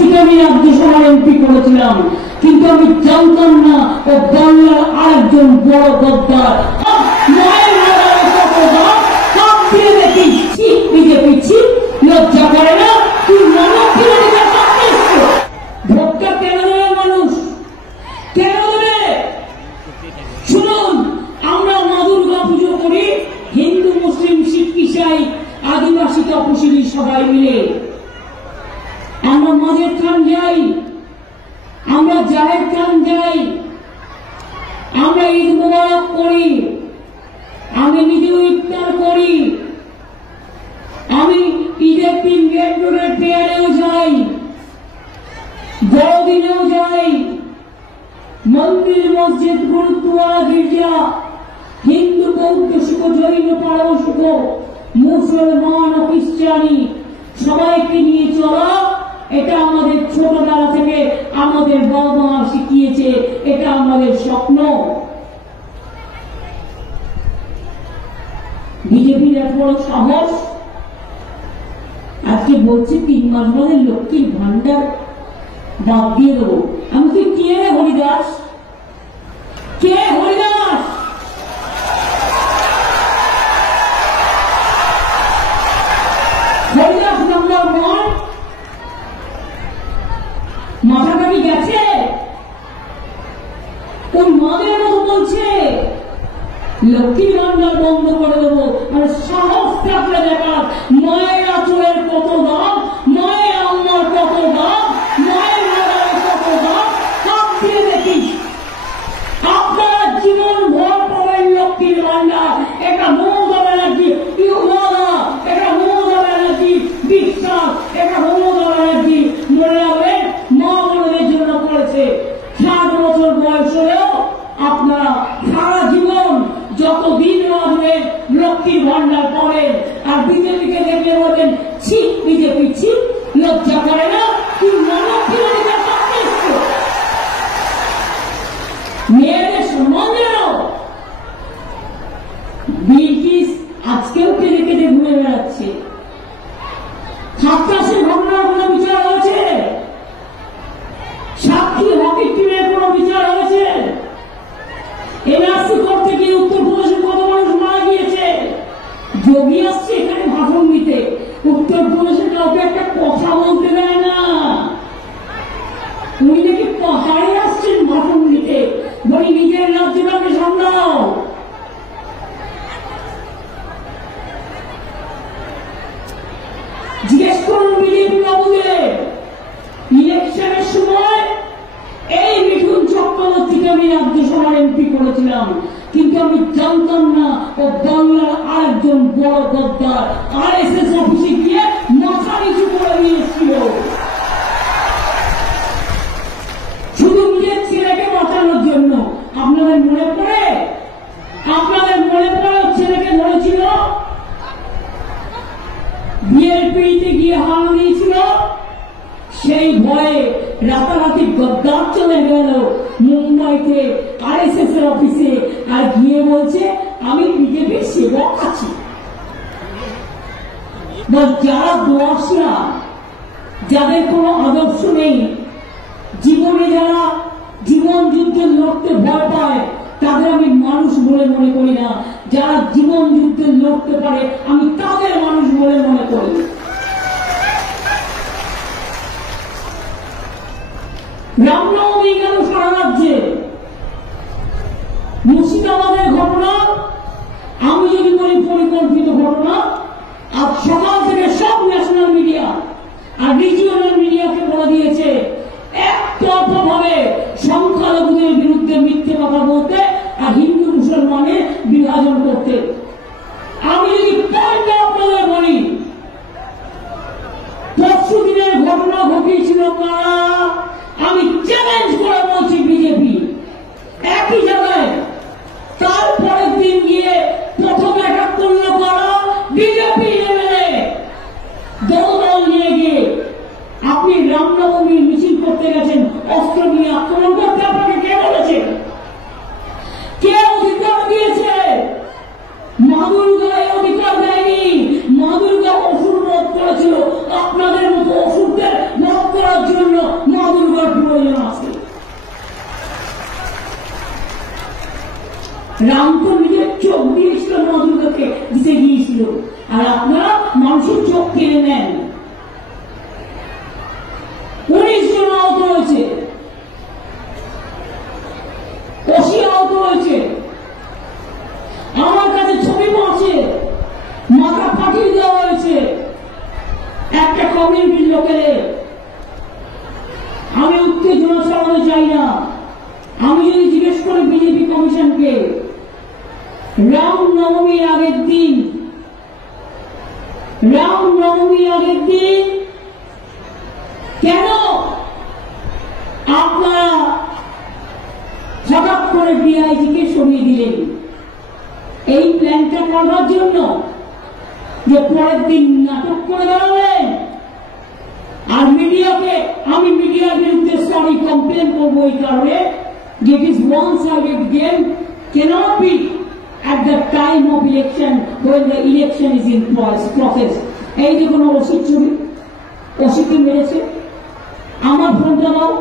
থেকে আমি রাজ্যসভার এমপি করেছিলাম, কিন্তু আমি জানতাম না ও বাংলার আরেকজন বড় গদ্দার। বিজেপি লজ্জা করে না? তুই ভোটটা কেন দেবে মানুষ? কেন দেবে? শুনুন, আমরা মা দুর্গা পুজো করি হিন্দু, মুসলিম, শিখ, ইসাই, আদিবাসী, তপশিলি সবাই মিলে। আমরা মাঝের খান যাই, আমরা জাহের খান যাই, আমরা ঈদ মোবারক করি, আমি নিজেও ইফতার করি, আমি ঈদের দিন গেট্টুরের পেয়ারেও যাই, বড়দিনেও যাই, মন্দির, মসজিদ, গুরুদ্বারা, গির্জা, হিন্দু, বৌদ্ধ, শিখ, জৈন, পারসিক, মুসলমান, খ্রিস্টানি সবাইকে নিয়ে চলা, এটা আমাদের ছোটবেলা থেকে আমাদের বাবা মা শিখিয়েছে, এটা আমাদের স্বপ্ন। বিজেপির এত বড় সাহস, আজকে বলছে 3 মাস বাদে লক্ষ্মীর ভান্ডার বাদ দিয়ে দেবো। আমি তুই কে রে হরিদাস? কে হরিদাস? হরিদাস নাম্বার 1, মাথাটা কি গেছে? ওই মাদের মতো বলছে লক্ষ্মীর ভান্ডার বন্ধ করে দেবো। আর সাহস থাকলে দেখার মায়ের আচরের কত দাম, মায়ের আম্মার কত দাম, মায়ের মায়ের কত দাম, সব দিয়ে দেখিস। আপনারা জীবন ভর পাবেন লক্ষ্মীর ভান্ডার। এটা মমতা ব্যানার্জি ইউবাদা, এটা মমতা ব্যানার্জি বিশ্বাস, এটা মমতা ব্যানার্জি মনে রাখবেন মা বোনদের জন্য করেছে। 60 বছর বয়স হলেও আপনারা সারা জীবন যতদিন বাঁচবেন লক্ষ্মীর ভান্ডার পাবেন। আর বিজেপিকে দেখলে বলবেন ছি, বিজেপি ছি, লজ্জা করে না? তুই মেয়েদের সম্মান জানো? বিলকিস আজকেও কেঁদে কেঁদে ঘুরে বেড়াচ্ছে। ছাত্রাসের ঘটনার কোনো বিচার হয়েছে? সাক্ষী হকি টিমের কোনো বিচার হয়েছে? এনআরসি করতে গিয়ে উত্তরপ্রদেশে কত মানুষ মারা গিয়েছে? যোগী আসছে এখানে ভাষণ দিতে, উত্তরপ্রদেশের কাউকে একটা কথা বলতে দেয় না। উনি নাকি পাহাড়ে আসছেন ভাষণ দিতে, বলি নিজের রাজ্যটাকে সামলাও। জিজ্ঞেস করুন বিজেপি বাবুদের, ইলেকশনের সময় এই মিঠুন চক্রবর্তীকে আমি রাজ্যসভার এমপি করেছিলাম, কিন্তু আমি জানতাম না ও বাংলার আরেকজন বড় গদ্দার। আরএসএস অফিসে গিয়ে মাথা নিচু করে নিয়েছিল শুধু নিজের ছেলেকে বাঁচানোর জন্য। আপনাদের মনে পড়ে? আপনাদের মনে পড়ে ছেলেকে ধরেছিল, বিএলপিতে গিয়ে হানা দিয়েছিল, সেই ভয়ে রাতারাতি গদ্দার চলে গেল মুম্বাইতে আরএসএস এর অফিসে, আর গিয়ে বলছে আমি বিজেপির সেবক আছি। যারা দোয়াশিয়া, যাদের কোনো আদর্শ নেই, জীবনে যারা জীবন যুদ্ধে লড়তে ভয় পায়, তাদের আমি মানুষ বলে মনে করি না। যারা জীবন যুদ্ধে লড়তে পারে আমি তাদের মানুষ বলে মনে করি। রামনবমী গেল সারা রাজ্যে। মুর্শিদাবাদের ঘটনা আমি যদি বলি পরিকল্পিত ঘটনা, আজ সকাল থেকে সব ন্যাশনাল মিডিয়া আর রিজিওনাল মিডিয়াকে বলে দিয়েছে একতরফা ভাবে সংখ্যালঘুদের বিরুদ্ধে মিথ্যে কথা বলতে আর হিন্দু মুসলমানের বিভাজন করতে। আমি যদি পয়েন্টে আপনাদের বলি, পরশু দিনের ঘটনা ঘটিয়েছিল কারা? আমি চ্যালেঞ্জ করে বলছি বিজেপি একই জায়গায়। তারপরের দিন গিয়ে প্রথম অ্যাটাক করল কারা? বিজেপি এমএলএ দল নিয়ে গিয়ে। আপনি রামনবমীর মিছিল করতে গেছেন, অস্ত্র নিয়ে আক্রমণ করতে আপনাকে কে বলেছে? কে অধিকার দিয়েছে? মা দুর্গা অধিকার দেয়নি। মা দুর্গা অসুর বধ করেছিল আপনাদের মতো অসুরদের বধ করার জন্য। রাম তো নিজের চোখ দিয়েছিল নজরুলকে দিতে গিয়েছিল, আর আপনারা মানুষের চোখ কেড়ে নেন। 19 জন আহত হয়েছে, 80 আহত হয়েছে। আমার কাছে ছবি আছে, মাথা ফাটিয়ে দেওয়া হয়েছে একটা কমিউনিটির লোকের। আমি উত্তেজনা ছড়াতে চাই না। আমি যদি জিজ্ঞেস করি বিজেপি কমিশনকে, রামনবমীর আগের দিন কেন আপনারা হঠাৎ করে ডিআইজিকে সরিয়ে দিলেন? এই প্ল্যানটা করার জন্য যে পরের দিন নাটক করে বেড়াবেন? আর মিডিয়াকে, আমি মিডিয়ার বিরুদ্ধে সরি কমপ্লেন করবো এই কারণে যে it is one sided game, cannot be at the time of election when the election is in process. এই যে কোনো ওষুধ ছবি, ওষুধকে মেরেছে, আমার ফোনটা দাও,